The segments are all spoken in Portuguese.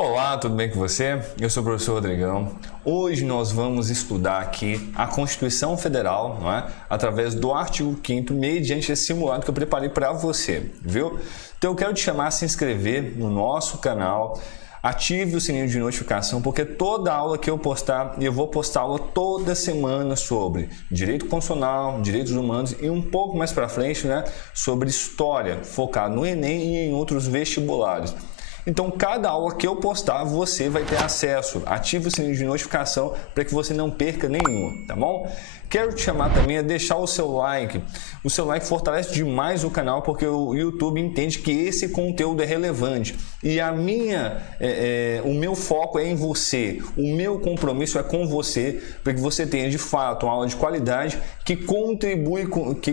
Olá, tudo bem com você? Eu sou o professor Rodrigão. Hoje nós vamos estudar aqui a Constituição Federal, não é? Através do artigo 5º, mediante esse simulado que eu preparei para você, viu? Então eu quero te chamar a se inscrever no nosso canal, ative o sininho de notificação, porque toda aula que eu postar, eu vou postar aula toda semana sobre direito constitucional, direitos humanos e um pouco mais para frente, né, sobre história, focado no Enem e em outros vestibulares. Então, cada aula que eu postar, você vai ter acesso. Ative o sininho de notificação para que você não perca nenhuma, tá bom? Quero te chamar também a deixar o seu like. O seu like fortalece demais o canal, porque o YouTube entende que esse conteúdo é relevante. E o meu foco é em você. O meu compromisso é com você, para que você tenha de fato uma aula de qualidade que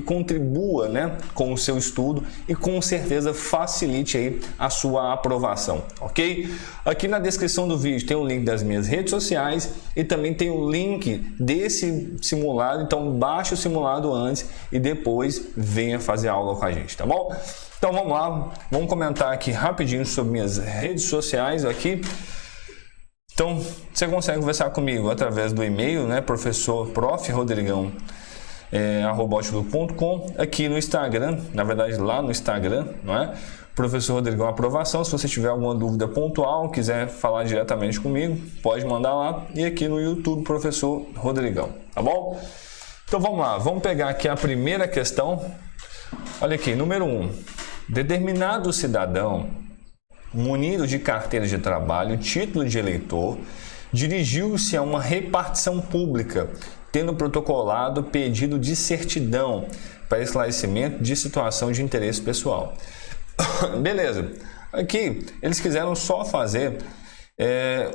contribua, né, com o seu estudo e com certeza facilite aí a sua aprovação, ok? Aqui na descrição do vídeo tem o link das minhas redes sociais e também tem o link desse simulado. Então baixe o simulado antes e depois venha fazer aula com a gente, tá bom? Então vamos lá, vamos comentar aqui rapidinho sobre minhas redes sociais aqui. Então você consegue conversar comigo através do e-mail, né, professor.rodrigão@outlook.com, aqui no Instagram, na verdade lá no Instagram, não é? Professor Rodrigão Aprovação. Se você tiver alguma dúvida pontual, quiser falar diretamente comigo, pode mandar lá. E aqui no YouTube, Professor Rodrigão, tá bom? Então vamos lá, vamos pegar aqui a primeira questão. Olha aqui, número 1. Determinado cidadão, munido de carteira de trabalho, título de eleitor, dirigiu-se a uma repartição pública, tendo protocolado pedido de certidão para esclarecimento de situação de interesse pessoal. Beleza, aqui eles quiseram só fazer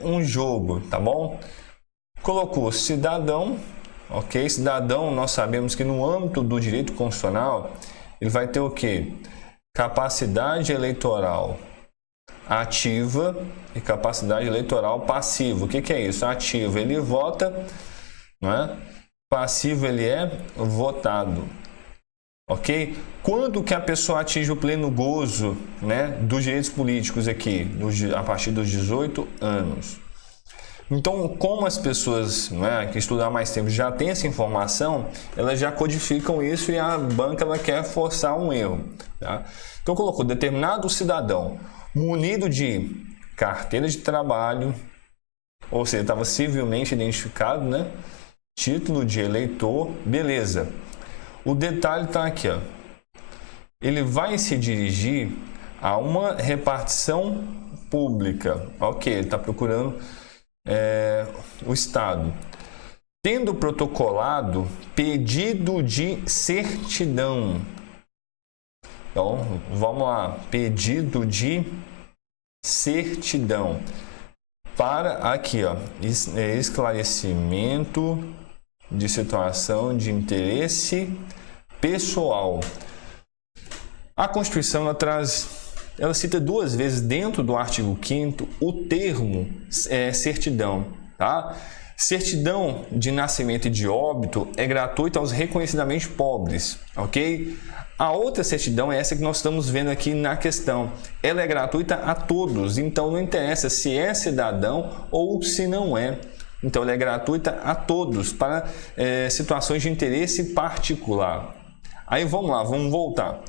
um jogo, tá bom? Colocou cidadão, ok? Cidadão, nós sabemos que no âmbito do direito constitucional, ele vai ter o quê? Capacidade eleitoral ativa e capacidade eleitoral passiva. O que que é isso? Ativo, ele vota, não é? Passivo, ele é votado. Ok? Quando que a pessoa atinge o pleno gozo, né, dos direitos políticos aqui? A partir dos 18 anos. Então, como as pessoas, né, que estudam há mais tempo já têm essa informação, elas já codificam isso e a banca ela quer forçar um erro. Tá? Então, colocou determinado cidadão munido de carteira de trabalho, ou seja, estava civilmente identificado, né? Título de eleitor, beleza. O detalhe está aqui, ó. Ele vai se dirigir a uma repartição pública. Ok, ele está procurando o Estado. Tendo protocolado pedido de certidão. Então, vamos lá. Pedido de certidão. Para aqui, ó, esclarecimento de situação de interesse pessoal. A Constituição ela cita duas vezes dentro do artigo 5º o termo certidão, tá? Certidão de nascimento e de óbito é gratuita aos reconhecidamente pobres, ok? A outra certidão é essa que nós estamos vendo aqui na questão. Ela é gratuita a todos, então não interessa se é cidadão ou se não é. Então, ela é gratuita a todos para situações de interesse particular. Aí, vamos lá, vamos voltar.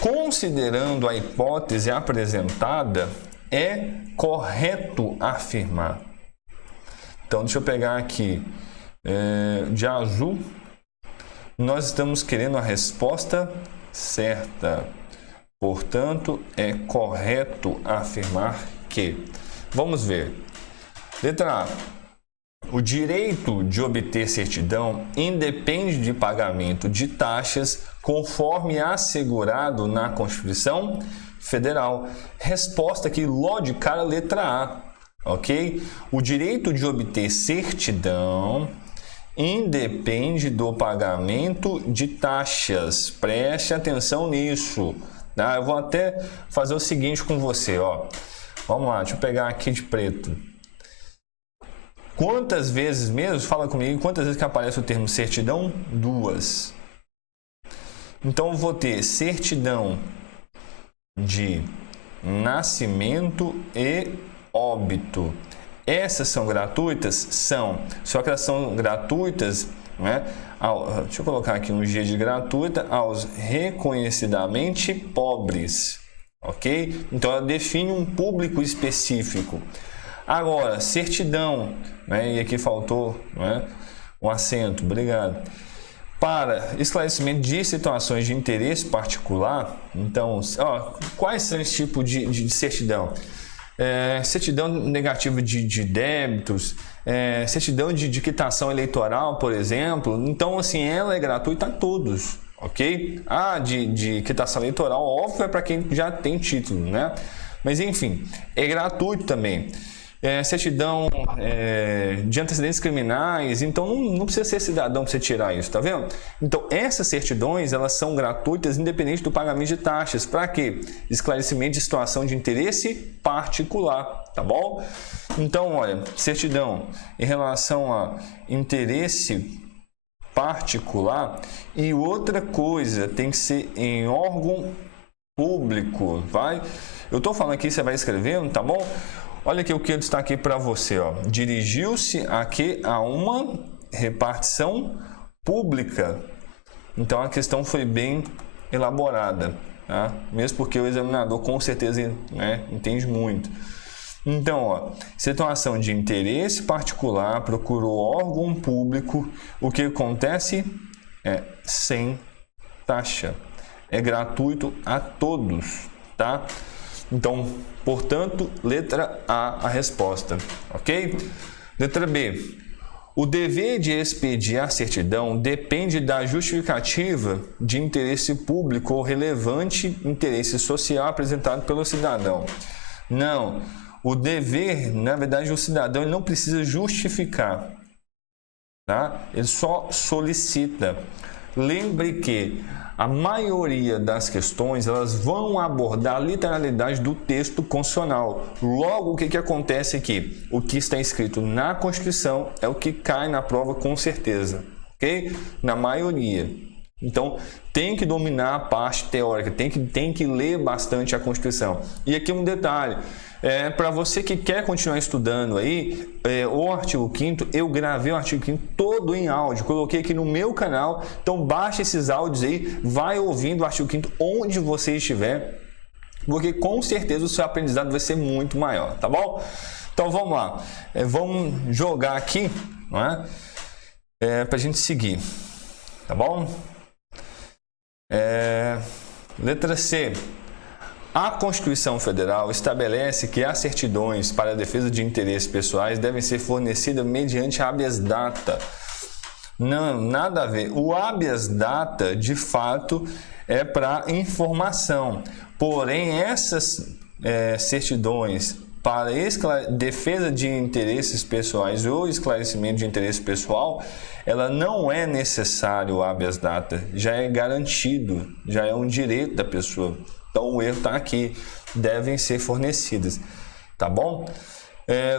Considerando a hipótese apresentada, é correto afirmar. Então, deixa eu pegar aqui de azul. Nós estamos querendo a resposta certa. Portanto, é correto afirmar que. Vamos ver. Letra A. O direito de obter certidão independe de pagamento de taxas conforme assegurado na Constituição Federal. Resposta aqui, logo de cara, letra A, ok? O direito de obter certidão independe do pagamento de taxas. Preste atenção nisso, tá? Eu vou até fazer o seguinte com você, ó. Vamos lá, deixa eu pegar aqui de preto. Quantas vezes mesmo, fala comigo, quantas vezes que aparece o termo certidão? 2. Então, eu vou ter certidão de nascimento e óbito. Essas são gratuitas? São. Só que elas são gratuitas, né? Deixa eu colocar aqui um G de gratuita, aos reconhecidamente pobres. Ok? Então ela define um público específico. Agora, certidão, né? E aqui faltou, né, um acento, obrigado. Para esclarecimento de situações de interesse particular, então, quais são esse tipo de certidão? Certidão negativa de débitos, certidão de quitação eleitoral, por exemplo. Então, assim, ela é gratuita a todos, ok? De quitação eleitoral, óbvio, é para quem já tem título, né? Mas, enfim, é gratuito também. Certidão de antecedentes criminais, então não precisa ser cidadão para você tirar isso, tá vendo? Então essas certidões, elas são gratuitas independente do pagamento de taxas. Para quê? Esclarecimento de situação de interesse particular, tá bom? Então, olha, certidão em relação a interesse particular, e outra coisa, tem que ser em órgão público, vai? Eu tô falando aqui, você vai escrevendo, tá bom? Olha aqui o que eu destaquei para você, ó. Dirigiu-se aqui a uma repartição pública. Então a questão foi bem elaborada, tá? Mesmo porque o examinador com certeza, né, entende muito. Então, ó, situação de interesse particular, procurou órgão público. O que acontece é sem taxa, é gratuito a todos, tá? Então, portanto, letra A, a resposta, ok? Letra B. O dever de expedir a certidão depende da justificativa de interesse público ou relevante interesse social apresentado pelo cidadão. Não, o dever, na verdade, o cidadão ele não precisa justificar, tá? Ele só solicita. Lembre que a maioria das questões elas vão abordar a literalidade do texto constitucional. Logo, o que acontece aqui? O que está escrito na Constituição é o que cai na prova com certeza, ok? Na maioria. Então, tem que dominar a parte teórica, tem que ler bastante a Constituição. E aqui um detalhe, para você que quer continuar estudando aí, o artigo 5º, eu gravei o artigo 5º todo em áudio, coloquei aqui no meu canal, então baixa esses áudios aí, vai ouvindo o artigo 5º onde você estiver, porque com certeza o seu aprendizado vai ser muito maior, tá bom? Então vamos lá, vamos jogar aqui, não é? Para a gente seguir, tá bom? Letra C. A Constituição Federal estabelece que as certidões para a defesa de interesses pessoais devem ser fornecidas mediante habeas data. Não, nada a ver. O habeas data, de fato, é para informação. Porém, essas certidões para defesa de interesses pessoais ou esclarecimento de interesse pessoal, ela não é necessário o habeas data, já é garantido, já é um direito da pessoa. Então o erro está aqui, devem ser fornecidas, tá bom?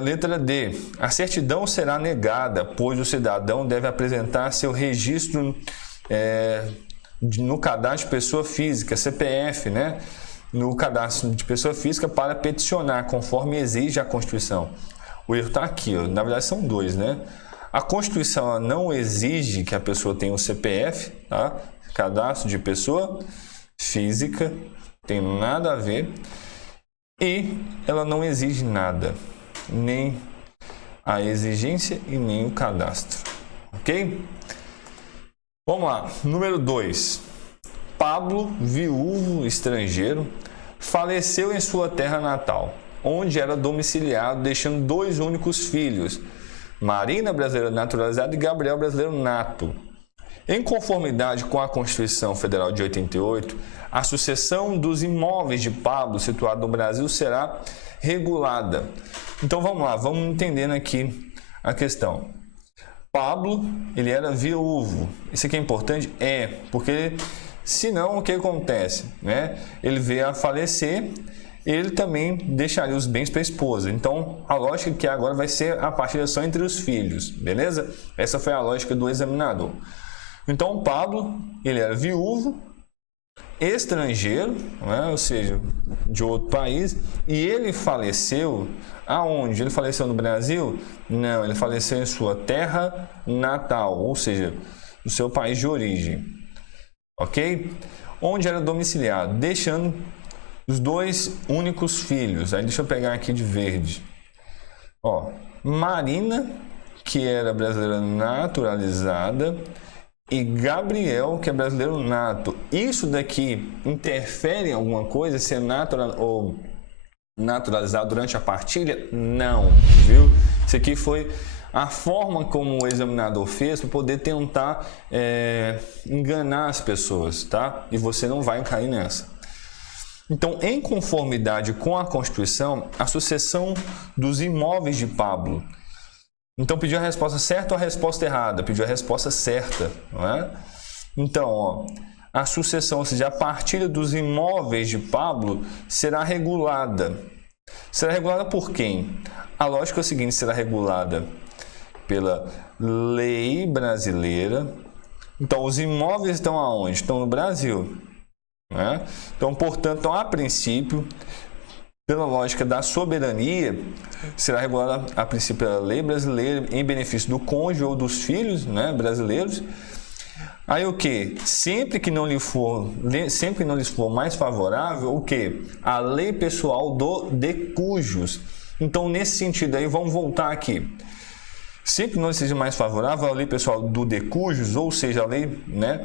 Letra D. A certidão será negada, pois o cidadão deve apresentar seu registro no cadastro de pessoa física, CPF, né? No cadastro de pessoa física para peticionar, conforme exige a Constituição. O erro está aqui, ó. Na verdade são dois, né? A Constituição não exige que a pessoa tenha um CPF, tá? Cadastro de pessoa física, tem nada a ver. E ela não exige nada, nem a exigência e nem o cadastro, ok? Vamos lá, número 2. Pablo, viúvo estrangeiro, faleceu em sua terra natal, onde era domiciliado, deixando 2 únicos filhos, Marina brasileira naturalizada e Gabriel brasileiro nato. Em conformidade com a Constituição Federal de 88, a sucessão dos imóveis de Pablo situado no Brasil será regulada. Então vamos lá, vamos entendendo aqui a questão. Pablo, ele era viúvo. Isso aqui é importante? Porque senão o que acontece? Né? Ele veio a falecer, ele também deixaria os bens para a esposa. Então a lógica que agora vai ser a partilha só entre os filhos, beleza? Essa foi a lógica do examinador. Então Pablo, ele era viúvo, estrangeiro, né? Ou seja, de outro país, e ele faleceu aonde? Ele faleceu no Brasil? Não, ele faleceu em sua terra natal, ou seja, no seu país de origem, ok? Onde era domiciliado, deixando os 2 únicos filhos. Aí deixa eu pegar aqui de verde. Ó, Marina, que era brasileira naturalizada, e Gabriel, que é brasileiro nato. Isso daqui interfere em alguma coisa, se é natural ou naturalizado durante a partilha? Não, viu? Isso aqui foi a forma como o examinador fez para poder tentar enganar as pessoas, tá? E você não vai cair nessa. Então, em conformidade com a Constituição, a sucessão dos imóveis de Pablo. Então, pediu a resposta certa ou a resposta errada? Pediu a resposta certa, não é? Então, ó, a sucessão, ou seja, a partilha dos imóveis de Pablo será regulada. Será regulada por quem? A lógica é o seguinte, será regulada pela lei brasileira. Então, os imóveis estão aonde? Estão no Brasil, né? Então, portanto, a princípio, pela lógica da soberania, será regulada a princípio pela lei brasileira em benefício do cônjuge ou dos filhos, né, brasileiros. Aí o que? Sempre que não lhes for mais favorável, o que? A lei pessoal de cujos. Então, nesse sentido aí, vamos voltar aqui. Sempre que não seja mais favorável a lei pessoal do de cujos, ou seja, a lei, né,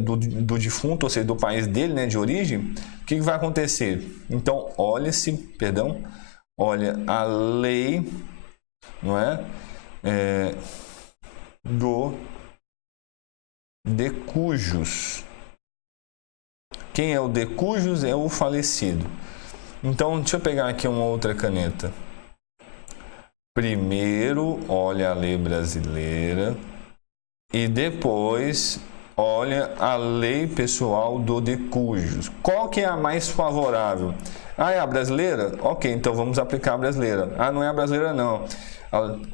do defunto, ou seja, do país dele, né, de origem, o que vai acontecer? Então, olha a lei, não é, do de cujos. Quem é o de cujos? É o falecido. Então, deixa eu pegar aqui uma outra caneta. Primeiro, olha a lei brasileira e depois olha a lei pessoal do de cujos. Qual que é a mais favorável? Ah, é a brasileira? Ok, então vamos aplicar a brasileira. Ah, não é a brasileira não.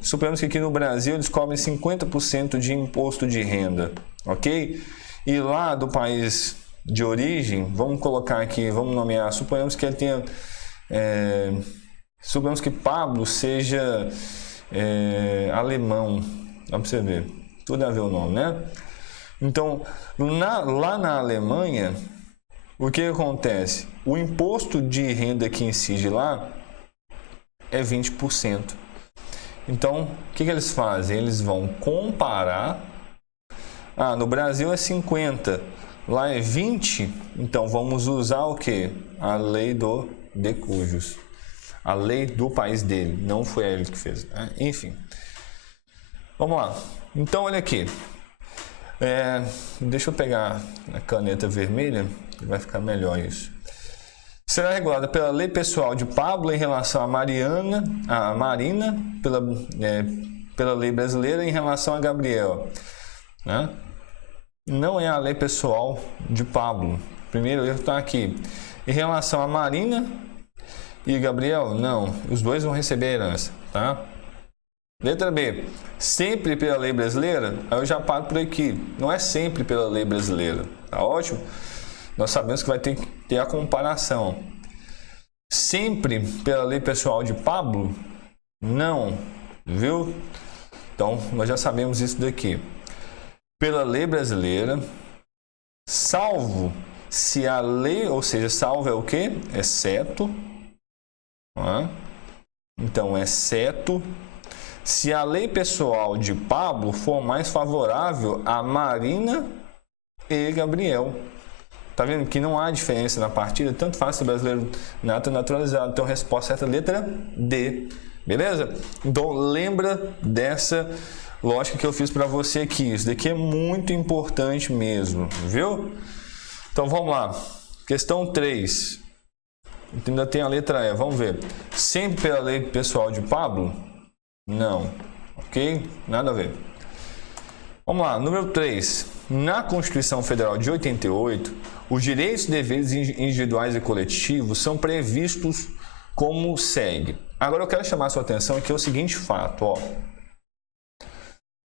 Suponhamos que aqui no Brasil eles cobrem 50% de imposto de renda, ok? E lá do país de origem, vamos colocar aqui, vamos nomear, suponhamos que ele tenha... Suponhamos que Pablo seja alemão, dá para você ver, tudo a ver o nome, né? Então, lá na Alemanha, o que acontece? O imposto de renda que incide lá é 20%. Então, o que eles fazem? Eles vão comparar, no Brasil é 50%, lá é 20%, então vamos usar o que? A lei do de cujos. A lei do país dele, não foi ele que fez, né? Enfim, vamos lá. Então, olha aqui, deixa eu pegar a caneta vermelha, que vai ficar melhor isso. Será regulada pela lei pessoal de Pablo em relação a Marina, pela lei brasileira em relação a Gabriel, né? Não é a lei pessoal de Pablo. Primeiro erro está aqui. Em relação a Marina e Gabriel, não, os dois vão receber a herança, tá? Letra B, sempre pela lei brasileira? Aí eu já paro por aqui, não é sempre pela lei brasileira, tá ótimo? Nós sabemos que vai ter que ter a comparação. Sempre pela lei pessoal de Pablo? Não, viu? Então, nós já sabemos isso daqui. Pela lei brasileira, salvo se a lei, ou seja, salvo é o quê? Exceto. Então, exceto se a lei pessoal de Pablo for mais favorável a Marina e Gabriel. Tá vendo que não há diferença na partida, tanto faz se o brasileiro nato naturalizado. Então, a resposta certa é a letra D. Beleza? Então, lembra dessa lógica que eu fiz para você aqui. Isso daqui é muito importante mesmo, viu? Então, vamos lá. Questão 3. Ainda tem a letra E, vamos ver. Sempre pela lei pessoal de Pablo? Não. Ok? Nada a ver. Vamos lá, número 3. Na Constituição Federal de 88, os direitos e deveres individuais e coletivos são previstos como segue. Agora eu quero chamar a sua atenção aqui ao seguinte fato, ó.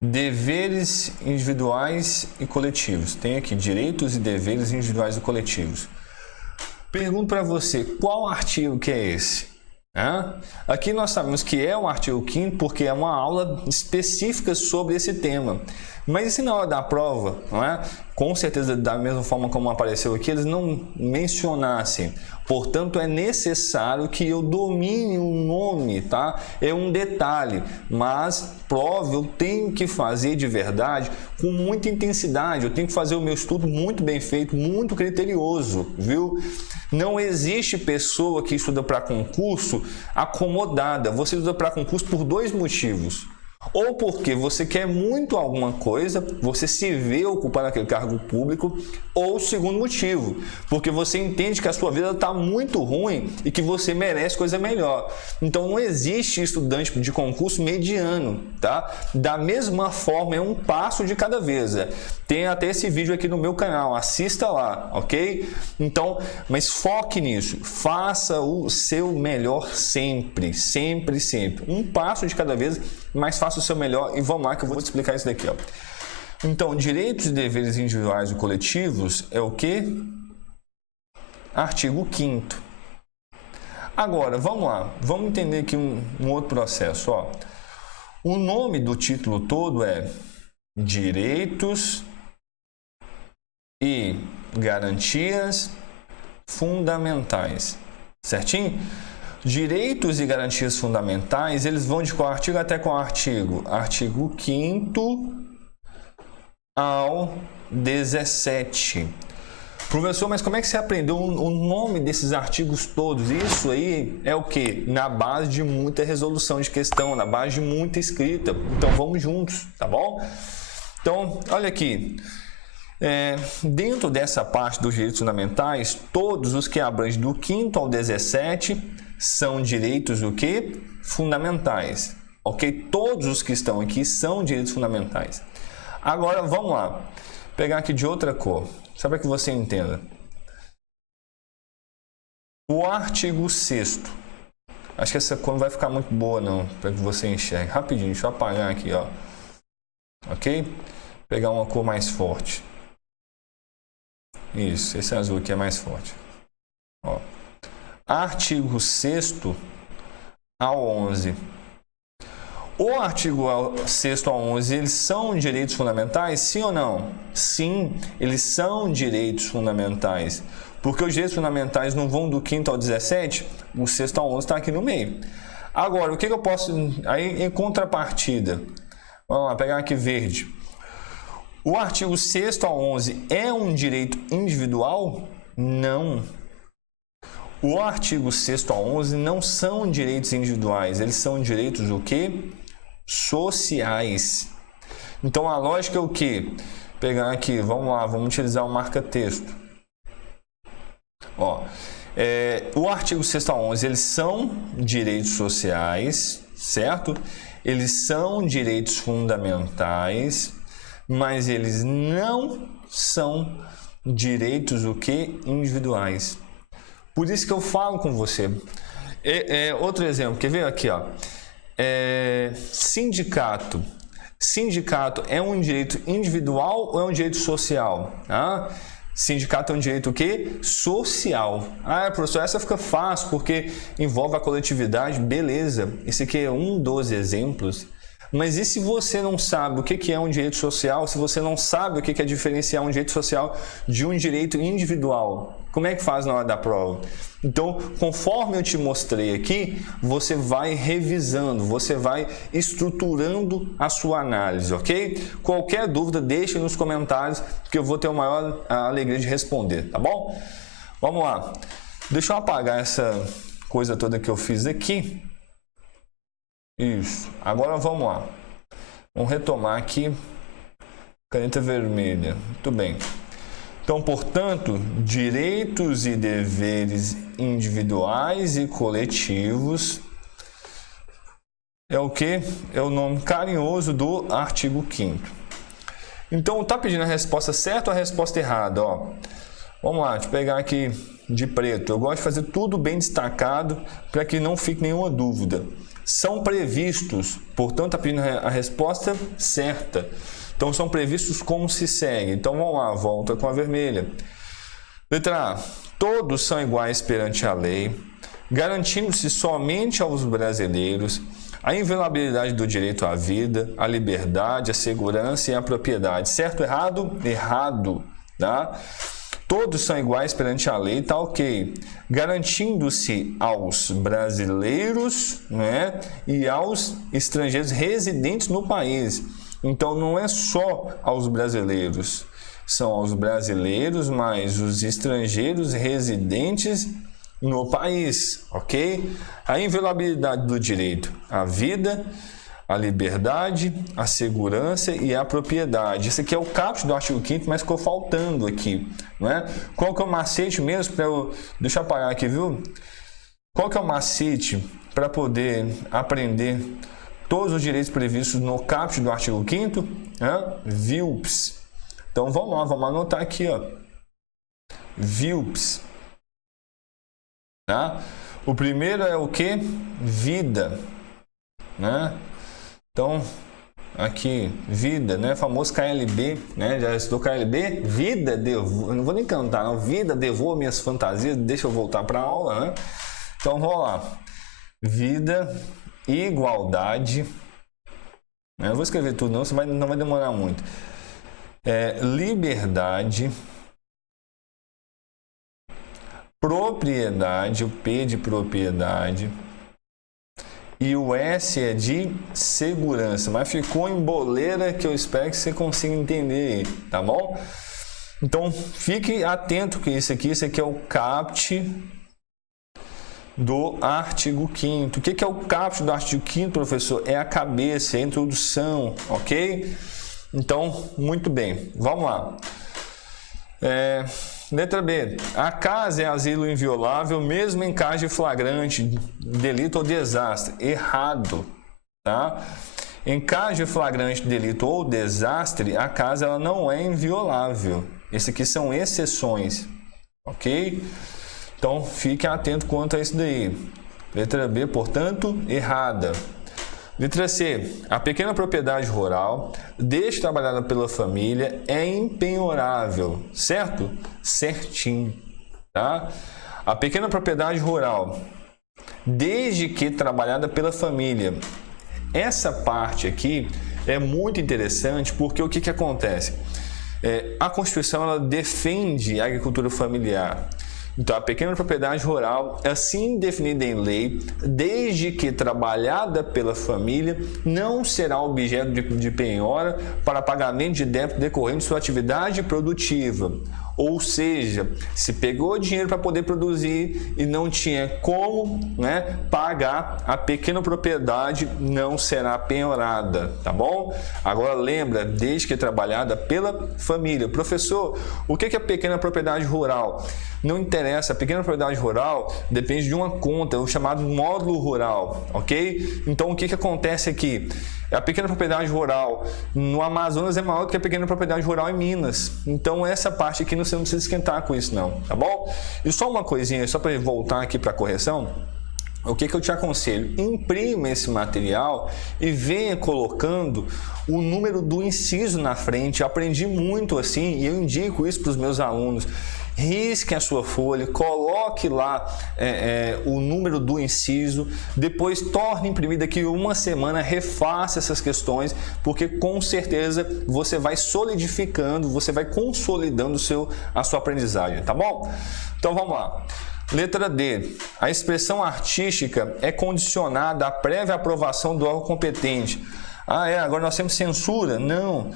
deveres individuais e coletivos. Tem aqui direitos e deveres individuais e coletivos. Pergunto para você, qual artigo que é esse? Aqui nós sabemos que é o artigo 5º porque é uma aula específica sobre esse tema. Mas e se na hora da prova, não é? Com certeza, da mesma forma como apareceu aqui, eles não mencionassem. Portanto, é necessário que eu domine o nome, tá? É um detalhe, mas prova eu tenho que fazer de verdade com muita intensidade. Eu tenho que fazer o meu estudo muito bem feito, muito criterioso, viu? Não existe pessoa que estuda para concurso acomodada. Você estuda para concurso por dois motivos. Ou porque você quer muito alguma coisa, você se vê ocupando aquele cargo público, ou segundo motivo, porque você entende que a sua vida está muito ruim e que você merece coisa melhor. Então não existe estudante de concurso mediano, tá? Da mesma forma, é um passo de cada vez. Tem até esse vídeo aqui no meu canal, assista lá, ok? Então, mas foque nisso, faça o seu melhor sempre, sempre, sempre. Um passo de cada vez, mas faça o seu melhor e vamos lá que eu vou te explicar isso daqui, ó. Então, direitos e deveres individuais e coletivos é o que? Artigo 5º. Agora, vamos lá, vamos entender aqui um outro processo, ó. O nome do título todo é Direitos e Garantias Fundamentais, certinho? Direitos e garantias fundamentais, eles vão de qual artigo até qual artigo? Artigo 5º ao 17. Professor, mas como é que você aprendeu o nome desses artigos todos? Isso aí é o que? Na base de muita resolução de questão, na base de muita escrita. Então vamos juntos, tá bom? Então, olha aqui. Dentro dessa parte dos direitos fundamentais, todos os que abrangem do 5º ao 17 são direitos o quê? Fundamentais. Ok? Todos os que estão aqui são direitos fundamentais. Agora, vamos lá. Vou pegar aqui de outra cor, só para que você entenda. O artigo 6º. Acho que essa cor não vai ficar muito boa, não, para que você enxergue. Rapidinho, deixa eu apagar aqui, ó. Ok? Vou pegar uma cor mais forte. Isso, esse azul aqui é mais forte. Ó. Artigo 6º ao 11. O artigo 6º ao 11, eles são direitos fundamentais, sim ou não? Sim, eles são direitos fundamentais. Porque os direitos fundamentais não vão do 5º ao 17, o 6º ao 11 está aqui no meio. Agora, o que eu posso... Aí, em contrapartida, vamos lá, pegar aqui verde. O artigo 6º ao 11 é um direito individual? Não. O artigo 6º ao 11 não são direitos individuais, eles são direitos o quê? Sociais. Então a lógica é o quê? Pegar aqui, vamos lá, vamos utilizar o marca-texto. Ó, o artigo 6º ao 11, eles são direitos sociais, certo? Eles são direitos fundamentais, mas eles não são direitos o quê? Individuais. Por isso que eu falo com você. Outro exemplo, quer ver aqui, ó? Sindicato. Sindicato é um direito individual ou é um direito social? Sindicato é um direito o quê? Social. Professor, essa fica fácil porque envolve a coletividade. Beleza, esse aqui é um dos exemplos. Mas e se você não sabe o que é um direito social, se você não sabe o que é diferenciar um direito social de um direito individual? Como é que faz na hora da prova? Então, conforme eu te mostrei aqui, você vai revisando, você vai estruturando a sua análise, ok? Qualquer dúvida, deixe nos comentários, que eu vou ter a maior alegria de responder, tá bom? Vamos lá. Deixa eu apagar essa coisa toda que eu fiz aqui. Isso. Agora vamos lá. Vamos retomar aqui. Caneta vermelha. Muito bem. Então, portanto, direitos e deveres individuais e coletivos é o que? É o nome carinhoso do artigo 5º. Então, tá pedindo a resposta certa ou a resposta errada? Ó. Vamos lá, deixa eu pegar aqui de preto. Eu gosto de fazer tudo bem destacado para que não fique nenhuma dúvida. são previstos. Portanto, está pedindo a resposta certa. Então, são previstos como se segue. Então, vamos lá, volta com a vermelha. Letra A. Todos são iguais perante a lei, garantindo-se somente aos brasileiros a inviolabilidade do direito à vida, à liberdade, à segurança e à propriedade. Certo ou errado? Errado, tá? Todos são iguais perante a lei, tá ok. Garantindo-se aos brasileiros, né, e aos estrangeiros residentes no país. Então, não é só aos brasileiros, são aos brasileiros, mais os estrangeiros residentes no país, ok? A inviolabilidade do direito à vida, à liberdade, à segurança e à propriedade. Esse aqui é o caput do artigo 5º, mas ficou faltando aqui, não é? Qual que é o macete mesmo para eu... Deixa eu apagar aqui, viu? Qual que é o macete para poder aprender todos os direitos previstos no caput do artigo 5º? VILPS. Então, vamos lá, vamos anotar aqui, ó. VILPS. Tá? O primeiro é o que? Vida, né? Então, aqui, vida, né? Famoso KLB, né? Já estudou KLB? Vida, devolvo. Eu não vou nem cantar, não. Vida, devolvo minhas fantasias. Deixa eu voltar para a aula, né? Então, vamos lá. Vida, igualdade. Eu não vou escrever tudo, não, não vai demorar muito. Liberdade, propriedade, o P de propriedade, e o S é de segurança, mas ficou em boleira que eu espero que você consiga entender, tá bom? Então, fique atento que isso aqui é o caput do artigo 5º. O que é o caput do artigo 5º, professor? É a cabeça, é a introdução, ok? Então, muito bem, vamos lá. Letra B. A casa é asilo inviolável, mesmo em caso de flagrante, delito ou desastre. Errado, tá? Em caso de flagrante delito ou desastre, a casa ela não é inviolável. Esses aqui são exceções, ok? Então, fique atento quanto a isso daí. Letra B, portanto, errada. Letra C. A pequena propriedade rural, desde trabalhada pela família, é impenhorável, certo? Certinho, tá? A pequena propriedade rural, desde que trabalhada pela família. Essa parte aqui é muito interessante porque o que acontece? A Constituição ela defende a agricultura familiar. Então, a pequena propriedade rural, assim definida em lei, desde que trabalhada pela família, não será objeto de penhora para pagamento de débito decorrente de sua atividade produtiva. Ou seja, se pegou dinheiro para poder produzir e não tinha como, né, pagar, a pequena propriedade não será penhorada, tá bom? Agora lembra, desde que trabalhada pela família. Professor, o que é a pequena propriedade rural? Não interessa, a pequena propriedade rural depende de uma conta, o chamado módulo rural, ok? Então, o que acontece aqui? A pequena propriedade rural no Amazonas é maior que a pequena propriedade rural em Minas. Então, essa parte aqui você não precisa esquentar com isso, não, tá bom? E só uma coisinha, só para voltar aqui para a correção. O que eu te aconselho? Imprima esse material e venha colocando o número do inciso na frente. Eu aprendi muito assim e eu indico isso para os meus alunos. Risque a sua folha, coloque lá o número do inciso, depois torne imprimir daqui uma semana, refaça essas questões, porque com certeza você vai solidificando, você vai consolidando a sua aprendizagem, tá bom? Então vamos lá. Letra D. A expressão artística é condicionada à prévia aprovação do órgão competente. Agora nós temos censura? Não.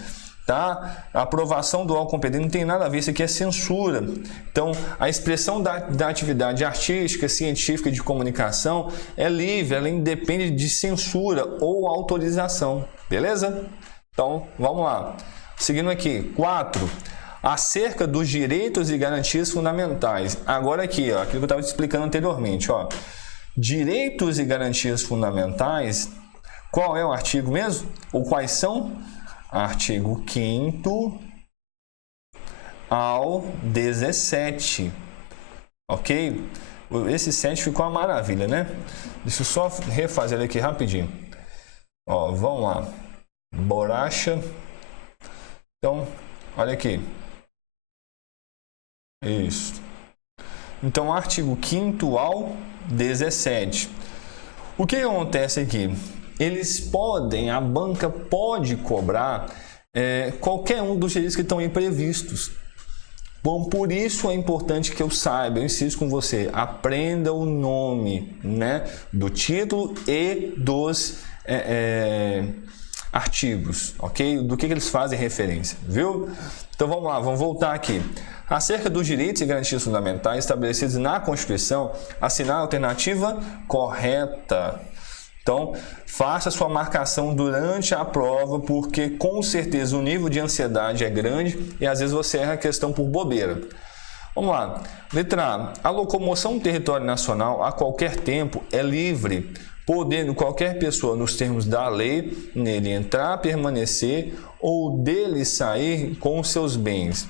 Tá? A aprovação do órgão competente não tem nada a ver, isso aqui é censura. Então, a expressão da atividade artística, científica e de comunicação é livre, ela independe de censura ou autorização, beleza? Então, vamos lá. Seguindo aqui, 4. Acerca dos direitos e garantias fundamentais. Agora aqui, ó, aquilo que eu estava te explicando anteriormente, ó. Direitos e garantias fundamentais, qual é o artigo mesmo? Ou quais são? Artigo 5º ao 17, ok? Esse 7 ficou uma maravilha, né? Deixa eu só refazer ele aqui rapidinho. Ó, vamos lá. Borracha. Então, olha aqui. Isso. Então, artigo 5º ao 17. O que acontece aqui? Eles podem, a banca pode cobrar qualquer um dos direitos que estão aí previstos. Bom, por isso é importante que eu saiba, eu insisto com você, aprenda o nome, né, do título e dos artigos, ok? Do que eles fazem referência, viu? Então vamos lá, vamos voltar aqui. Acerca dos direitos e garantias fundamentais estabelecidos na Constituição, assinar a alternativa correta. Então, faça sua marcação durante a prova, porque com certeza o nível de ansiedade é grande e às vezes você erra a questão por bobeira. Vamos lá. Letra A. A locomoção no território nacional a qualquer tempo é livre, podendo qualquer pessoa, nos termos da lei, nele entrar, permanecer ou dele sair com seus bens.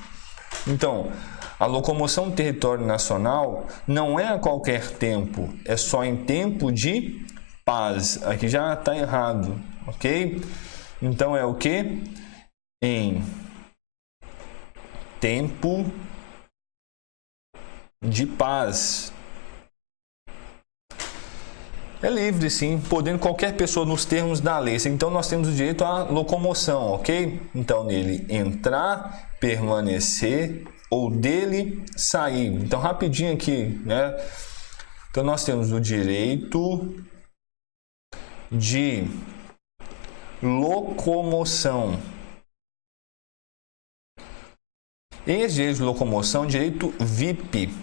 Então, a locomoção no território nacional não é a qualquer tempo, é só em tempo de paz. Aqui já está errado, ok? Então é o que? Em tempo de paz. É livre, sim, podendo qualquer pessoa nos termos da lei. Então nós temos o direito à locomoção, ok? Então nele entrar, permanecer ou dele sair. Então rapidinho aqui, né? Então nós temos o direito de locomoção. Esse direito de locomoção é direito VIP,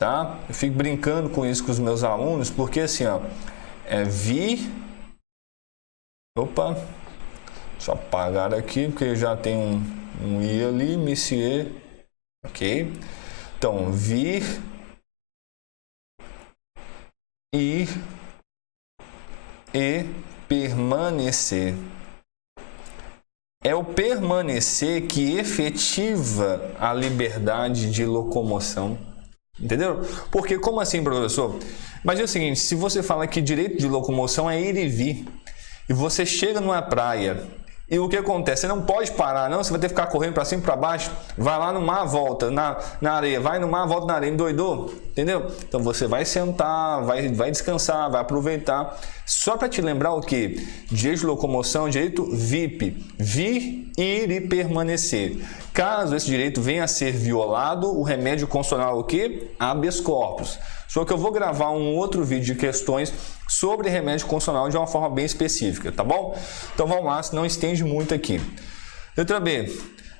tá? Eu fico brincando com isso com os meus alunos, porque assim, ó, opa, deixa eu apagar aqui, porque já tem um I ali, monsieur, ok? Então, vir, ir e permanecer. É o permanecer que efetiva a liberdade de locomoção. Entendeu? Porque como assim, professor? Imagina o seguinte, se você fala que direito de locomoção é ir e vir, e você chega numa praia, e o que acontece? Você não pode parar, não, você vai ter que ficar correndo para cima e para baixo, vai lá no mar, volta na areia, vai no mar, volta na areia, endoidou, entendeu? Então você vai sentar, vai descansar, vai aproveitar. Só para te lembrar o que? Direito de locomoção, direito VIP, vir, ir e permanecer. Caso esse direito venha a ser violado, o remédio constitucional é o que? Habeas corpus. Só que eu vou gravar um outro vídeo de questões sobre remédio constitucional de uma forma bem específica, tá bom? Então vamos lá, senão estende muito aqui. Letra B.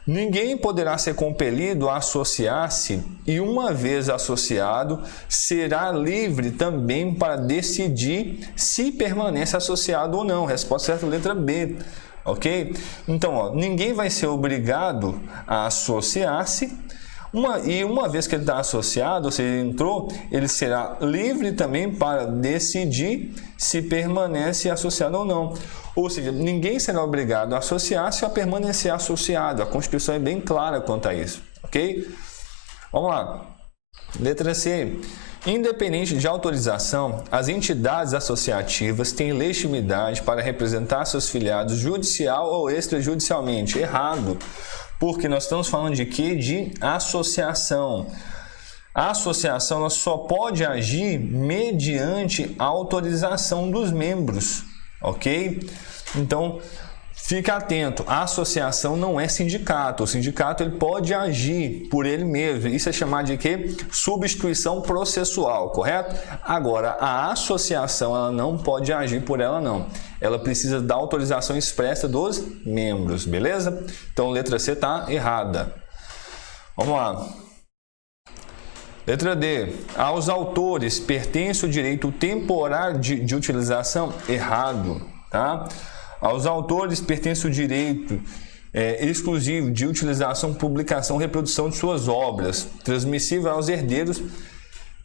Ninguém poderá ser compelido a associar-se e, uma vez associado, será livre também para decidir se permanece associado ou não. Resposta certa, letra B. Ok? Então, ó, ninguém vai ser obrigado a associar-se. Uma vez que ele está associado, ou seja, ele entrou, ele será livre também para decidir se permanece associado ou não. Ou seja, ninguém será obrigado a associar-se ou a permanecer associado. A Constituição é bem clara quanto a isso, ok? Vamos lá. Letra C. Independente de autorização, as entidades associativas têm legitimidade para representar seus filiados judicial ou extrajudicialmente. Errado. Porque nós estamos falando de quê? De associação. A associação ela só pode agir mediante a autorização dos membros, ok? Então, fica atento, a associação não é sindicato. O sindicato ele pode agir por ele mesmo. Isso é chamado de quê? Substituição processual, correto? Agora, a associação ela não pode agir por ela não. Ela precisa da autorização expressa dos membros, beleza? Então, letra C está errada. Vamos lá. Letra D. Aos autores pertence o direito temporário de utilização? Errado, tá? Aos autores pertence o direito exclusivo de utilização, publicação, reprodução de suas obras, transmissível aos herdeiros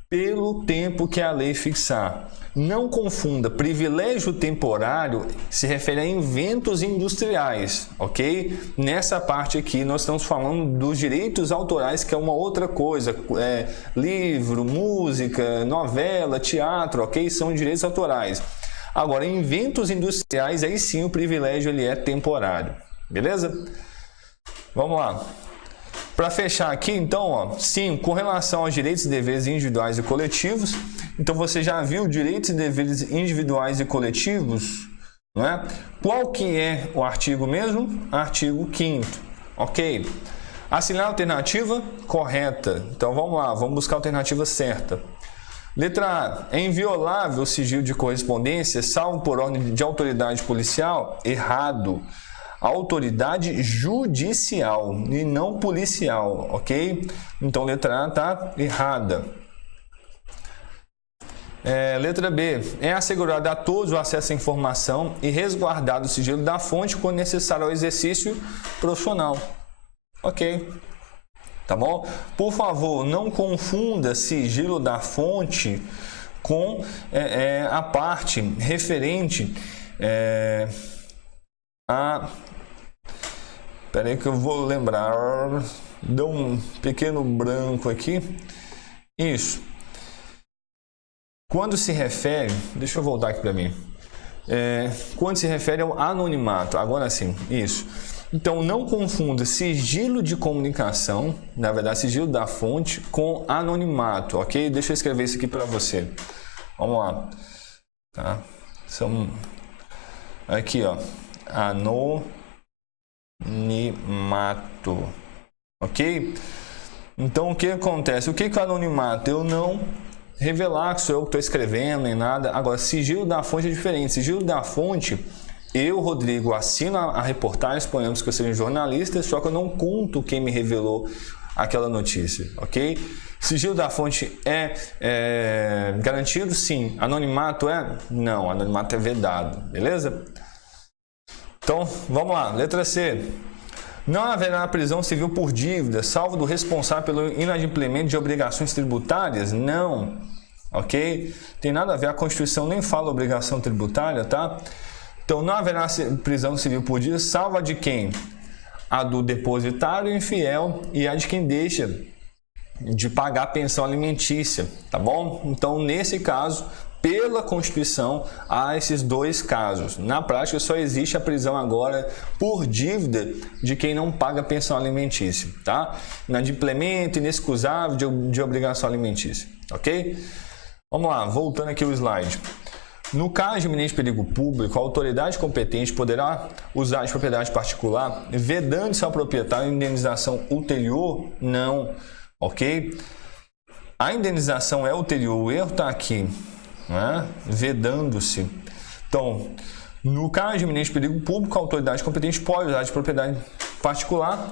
pelo tempo que a lei fixar. Não confunda, privilégio temporário se refere a eventos industriais, ok? Nessa parte aqui nós estamos falando dos direitos autorais, que é uma outra coisa, livro, música, novela, teatro, ok? São direitos autorais. Agora, em eventos industriais, aí sim o privilégio ele é temporário, beleza? Vamos lá. Para fechar aqui, então, ó, sim, com relação aos direitos e deveres individuais e coletivos, então você já viu direitos e deveres individuais e coletivos, não é? Qual que é o artigo mesmo? Artigo 5º, ok? Assinar a alternativa correta. Então vamos lá, vamos buscar a alternativa certa. Letra A, é inviolável o sigilo de correspondência, salvo por ordem de autoridade policial? Errado. Autoridade judicial e não policial, ok? Então, letra A está errada. Letra B, é assegurado a todos o acesso à informação e resguardado o sigilo da fonte quando necessário ao exercício profissional. Ok. Tá bom? Por favor, não confunda sigilo da fonte com a parte referente a... Espera aí que eu vou lembrar. Deu um pequeno branco aqui. Isso. Quando se refere... Deixa eu voltar aqui para mim. Quando se refere ao anonimato. Agora sim, isso. Então, não confunda sigilo de comunicação, na verdade, sigilo da fonte, com anonimato, ok? Deixa eu escrever isso aqui para você. Vamos lá. Tá? Aqui, ó. Anonimato, ok? Então, o que acontece? O que é o anonimato? Eu não revelar que sou eu que estou escrevendo nem nada. Agora, sigilo da fonte é diferente. Sigilo da fonte, eu, Rodrigo, assino a reportagem, suponhamos que eu seja um jornalista, só que eu não conto quem me revelou aquela notícia, ok? Sigilo da fonte é garantido? Sim. Anonimato é? Não, anonimato é vedado, beleza? Então, vamos lá. Letra C. Não haverá prisão civil por dívida, salvo do responsável pelo inadimplemento de obrigações tributárias? Não. Ok? Tem nada a ver, a Constituição nem fala obrigação tributária, tá? Então, não haverá prisão civil por dívida, salvo a de quem? A do depositário infiel e a de quem deixa de pagar a pensão alimentícia, tá bom? Então, nesse caso, pela Constituição, há esses dois casos. Na prática, só existe a prisão agora por dívida de quem não paga pensão alimentícia, tá? Inadimplemento, inexcusável de obrigação alimentícia, ok? Vamos lá, voltando aqui o slide. No caso de iminente perigo público, a autoridade competente poderá usar de propriedade particular, vedando-se ao proprietário indenização ulterior? Não, ok? A indenização é ulterior, o erro está aqui. Vedando-se. Então, no caso de iminente perigo público, a autoridade competente pode usar de propriedade particular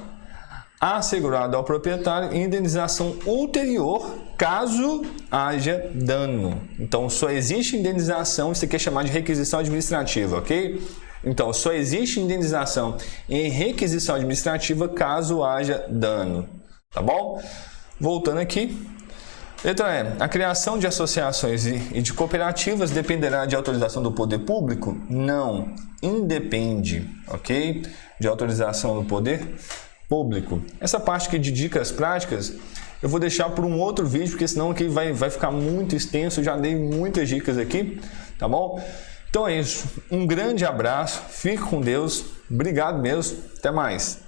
assegurada ao proprietário indenização ulterior caso haja dano. Então, só existe indenização, isso aqui é chamado de requisição administrativa, ok? Então, só existe indenização em requisição administrativa caso haja dano, tá bom? Voltando aqui. Letra E. A criação de associações e de cooperativas dependerá de autorização do poder público? Não. Independe, ok? De autorização do poder público. Essa parte aqui de dicas práticas eu vou deixar para um outro vídeo, porque senão aqui vai ficar muito extenso. Eu já dei muitas dicas aqui, tá bom? Então é isso. Um grande abraço. Fique com Deus. Obrigado mesmo. Até mais.